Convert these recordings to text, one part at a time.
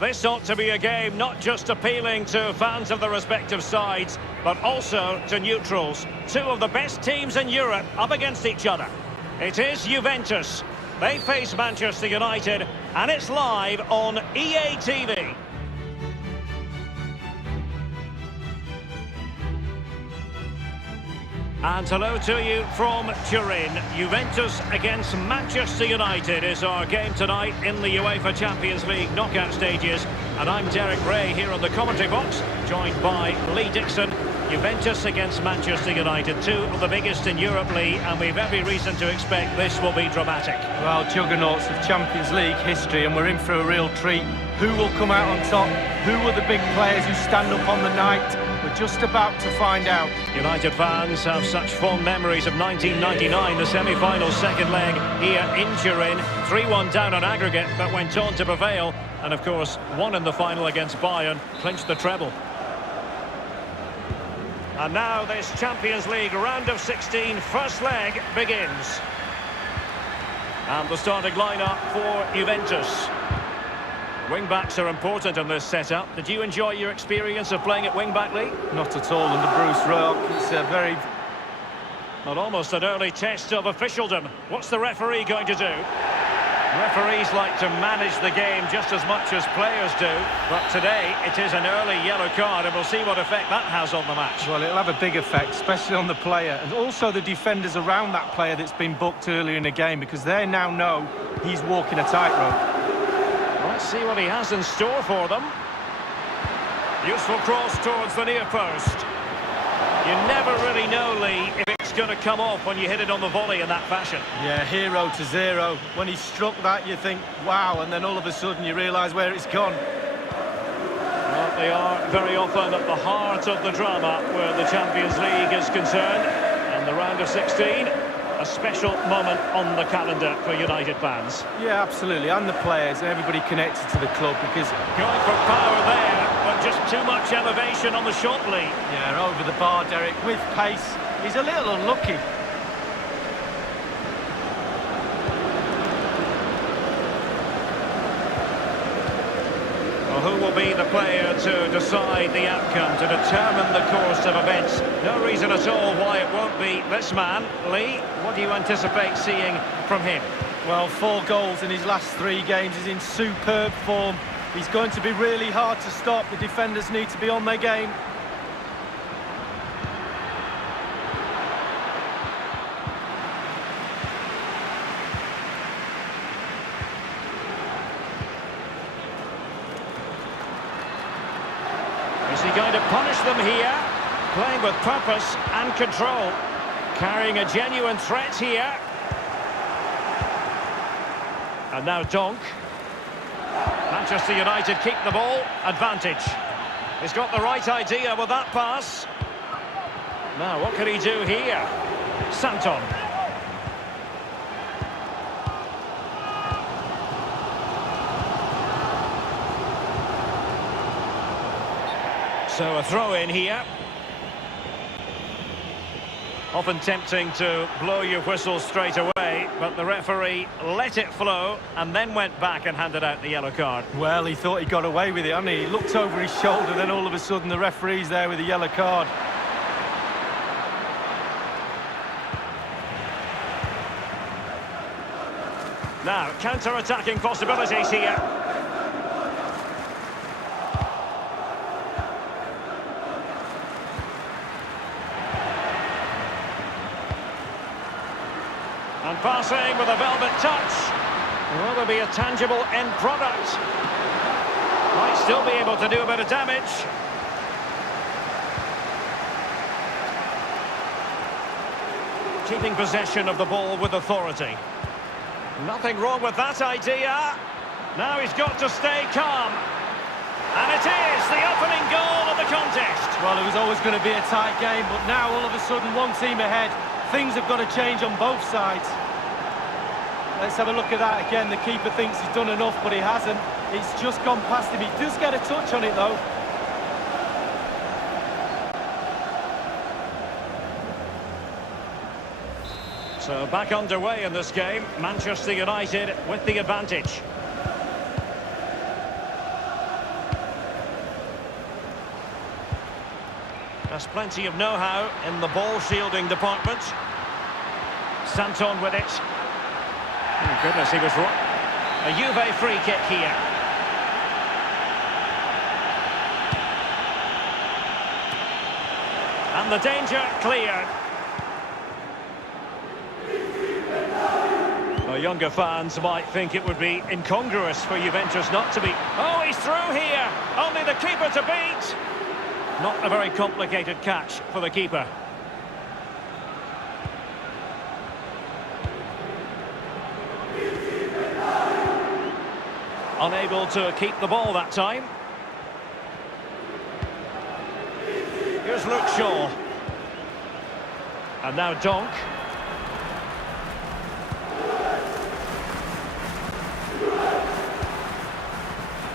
This ought to be a game not just appealing to fans of the respective sides, but also to neutrals. Two of the best teams in Europe up against each other. It is Juventus. They face Manchester United, and it's live on EA TV. And hello to you from Turin. Juventus against Manchester United is our game tonight in the UEFA Champions League knockout stages. And I'm Derek Ray here on the commentary box, joined by Lee Dixon. Juventus against Manchester United, two of the biggest in Europe, Lee, and we've every reason to expect this will be dramatic. Well, juggernauts of Champions League history, and we're in for a real treat. Who will come out on top? Who are the big players who stand up on the night? We're just about to find out. United fans have such fond memories of 1999, the semi-final second leg here in Turin. 3-1 down on aggregate, but went on to prevail. And of course, won in the final against Bayern, clinched the treble. And now this Champions League round of 16 first leg begins. And the starting lineup for Juventus. Wing-backs are important in this setup. Did you enjoy your experience of playing at wing-back, Lee? Not at all under Bruce Rock. It's a very... Well, almost an early test of officialdom. What's the referee going to do? Referees like to manage the game just as much as players do, but today it is an early yellow card, and we'll see what effect that has on the match. Well, it'll have a big effect, especially on the player, and also the defenders around that player that's been booked earlier in the game, because they now know he's walking a tightrope. Let's see what he has in store for them. Useful cross towards the near post. You never really know, Lee, if it's going to come off when you hit it on the volley in that fashion. Yeah, 0-0. When he struck that, you think, wow, and then all of a sudden you realise where it's gone. Well, they are very often at the heart of the drama where the Champions League is concerned. And the round of 16, a special moment on the calendar for United fans. Yeah, absolutely, and the players, and everybody connected to the club, because... Going for power there, but just too much elevation on the shot, Lee. Yeah, over the bar, Derek, with pace. He's a little unlucky. Well, who will be the player to decide the outcome, to determine the course of events? No reason at all why it won't be this man. Lee, what do you anticipate seeing from him? Well, 4 goals in his last 3 games. He's in superb form. He's going to be really hard to stop. The defenders need to be on their game. Is he going to punish them here? Playing with purpose and control. Carrying a genuine threat here. And now Donk. Manchester United keep the ball. Advantage. He's got the right idea with that pass. Now, what can he do here? Santon. So a throw in here. Often tempting to blow your whistle straight away, but the referee let it flow and then went back and handed out the yellow card. Well, he thought he got away with it, hadn't he? He looked over his shoulder, then all of a sudden the referee's there with a yellow card. Now, counter-attacking possibilities here. And passing with a velvet touch. Will there be a tangible end product? Might still be able to do a bit of damage. Keeping possession of the ball with authority. Nothing wrong with that idea. Now he's got to stay calm. And it is the opening goal of the contest. Well, it was always going to be a tight game, but now all of a sudden one team ahead. Things have got to change on both sides. Let's have a look at that again. The keeper thinks he's done enough, but he hasn't. It's just gone past him. He does get a touch on it, though. So back underway in this game. Manchester United with the advantage. has plenty of know-how in the ball-shielding department. Santon with it. Oh, goodness, he was wrong. A Juve free kick here. And the danger cleared. Well, younger fans might think it would be incongruous for Juventus not to be... Oh, he's through here! Only the keeper to beat! Not a very complicated catch for the keeper. Unable to keep the ball that time. Here's Luke Shaw. And now Donk.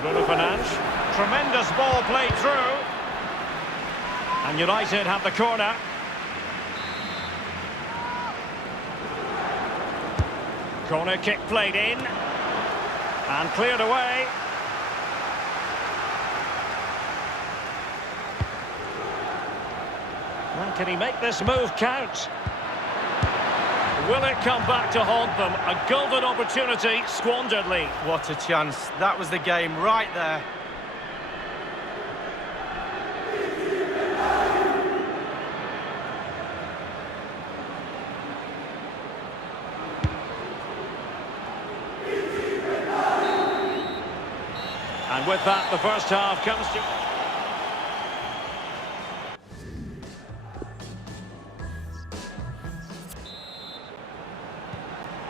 Bruno Fernandes. Tremendous ball played through. And United have the corner. Corner kick played in. And cleared away. And can he make this move count? Will it come back to haunt them? A golden opportunity squanderedly. What a chance. That was the game right there. And with that, the first half comes to...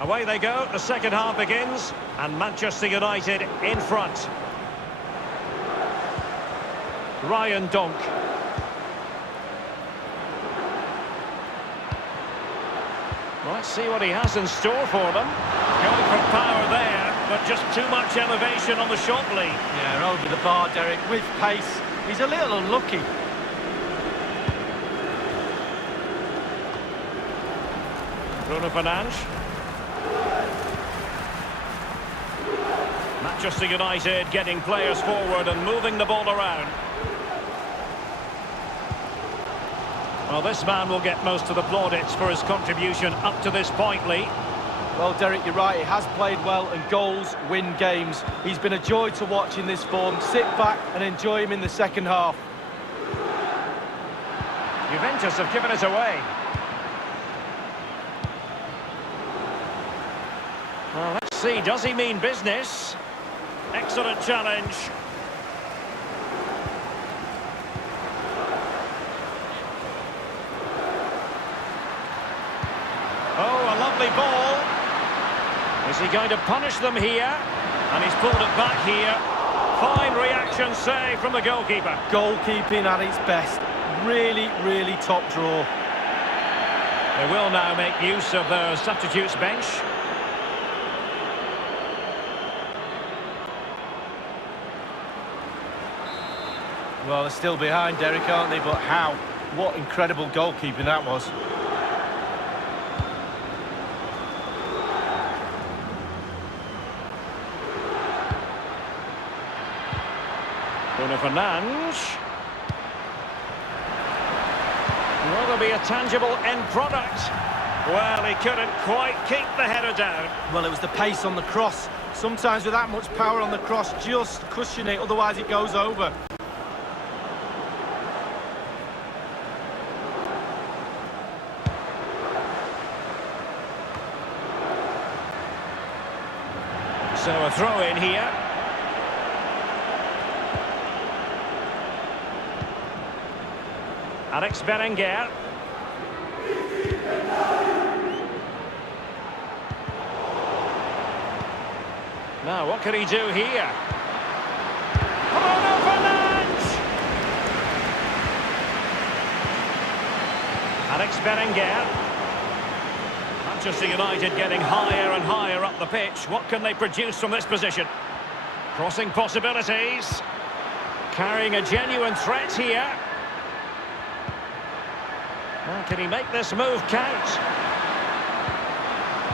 Away they go, the second half begins, and Manchester United in front. Ryan Donk. Let's see what he has in store for them. Going for power there, but just too much elevation on the shot lead. Yeah, over the bar, Derek, with pace. He's a little unlucky. Bruno Fernandes. Manchester United getting players forward and moving the ball around. Well, this man will get most of the plaudits for his contribution up to this point, Lee. Well, Derek, you're right. He has played well, and goals win games. He's been a joy to watch in this form. Sit back and enjoy him in the second half. Juventus have given it away. Well, let's see. Does he mean business? Excellent challenge. Oh, a lovely ball. Is he going to punish them here? And he's pulled it back here. Fine reaction save from the goalkeeper. Goalkeeping at its best. Really, really top draw. They will now make use of their substitutes bench. Well, they're still behind, Derek, aren't they? But how? What incredible goalkeeping that was. Bruno Fernandes. Will there be a tangible end product? Well, he couldn't quite keep the header down. Well, it was the pace on the cross. Sometimes with that much power on the cross, just cushion it, otherwise it goes over. So a throw in here. Alex Berenguer. Now, what can he do here? Bruno Fernandes! Alex Berenguer. Manchester United getting higher and higher up the pitch. What can they produce from this position? Crossing possibilities. Carrying a genuine threat here. Well, can he make this move count?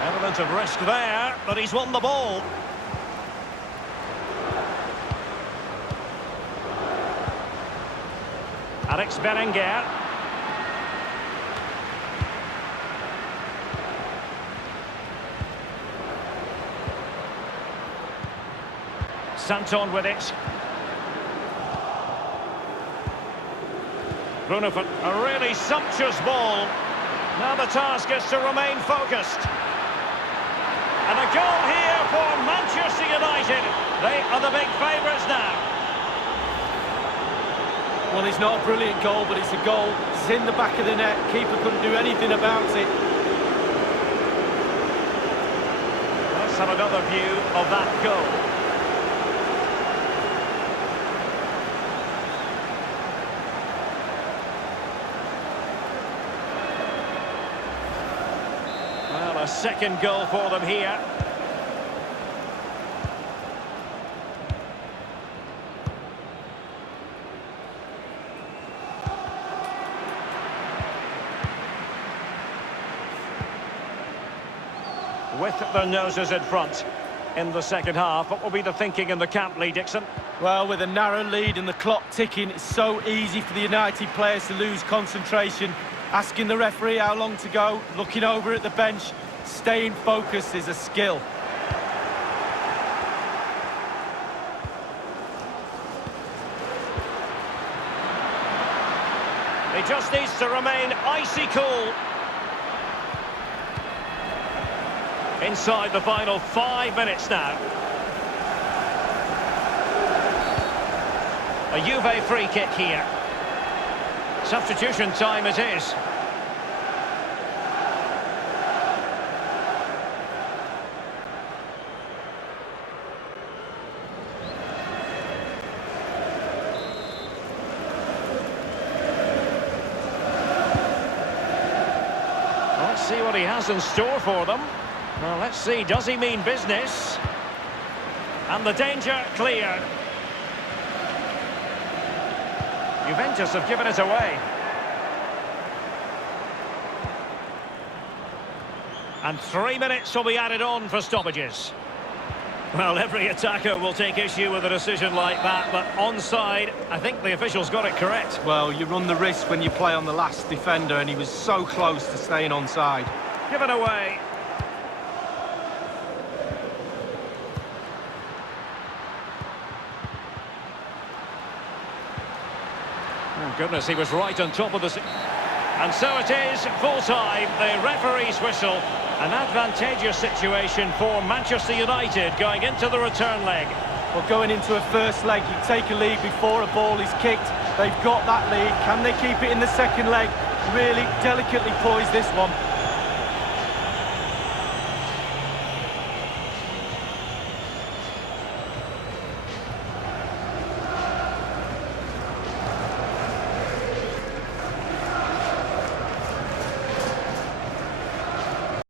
Element of risk there, but he's won the ball. Alex Berenguer. Santon with it. Bruno for a really sumptuous ball. Now the task is to remain focused. And a goal here for Manchester United. They are the big favourites now. Well, it's not a brilliant goal, but it's a goal. It's in the back of the net. Keeper couldn't do anything about it. Let's have another view of that goal. Well, a second goal for them here. With their noses in front in the second half. What will be the thinking in the camp, Lee Dixon? Well, with a narrow lead and the clock ticking, it's so easy for the United players to lose concentration. Asking the referee how long to go, looking over at the bench, staying focused is a skill. He just needs to remain icy cool. Inside the final 5 minutes now. A Juve free kick here. Substitution time it is. Let's see what he has in store for them. Well, let's see, does he mean business? And the danger clear. Juventus have given it away. And 3 minutes will be added on for stoppages. Well, every attacker will take issue with a decision like that, but onside, I think the officials got it correct. Well, you run the risk when you play on the last defender, and he was so close to staying onside. Given away. Oh, goodness, he was right on top of the... And so it is, full-time, the referee's whistle. An advantageous situation for Manchester United going into the return leg. Well, going into a first leg, you take a lead before a ball is kicked. They've got that lead. Can they keep it in the second leg? Really delicately poised this one.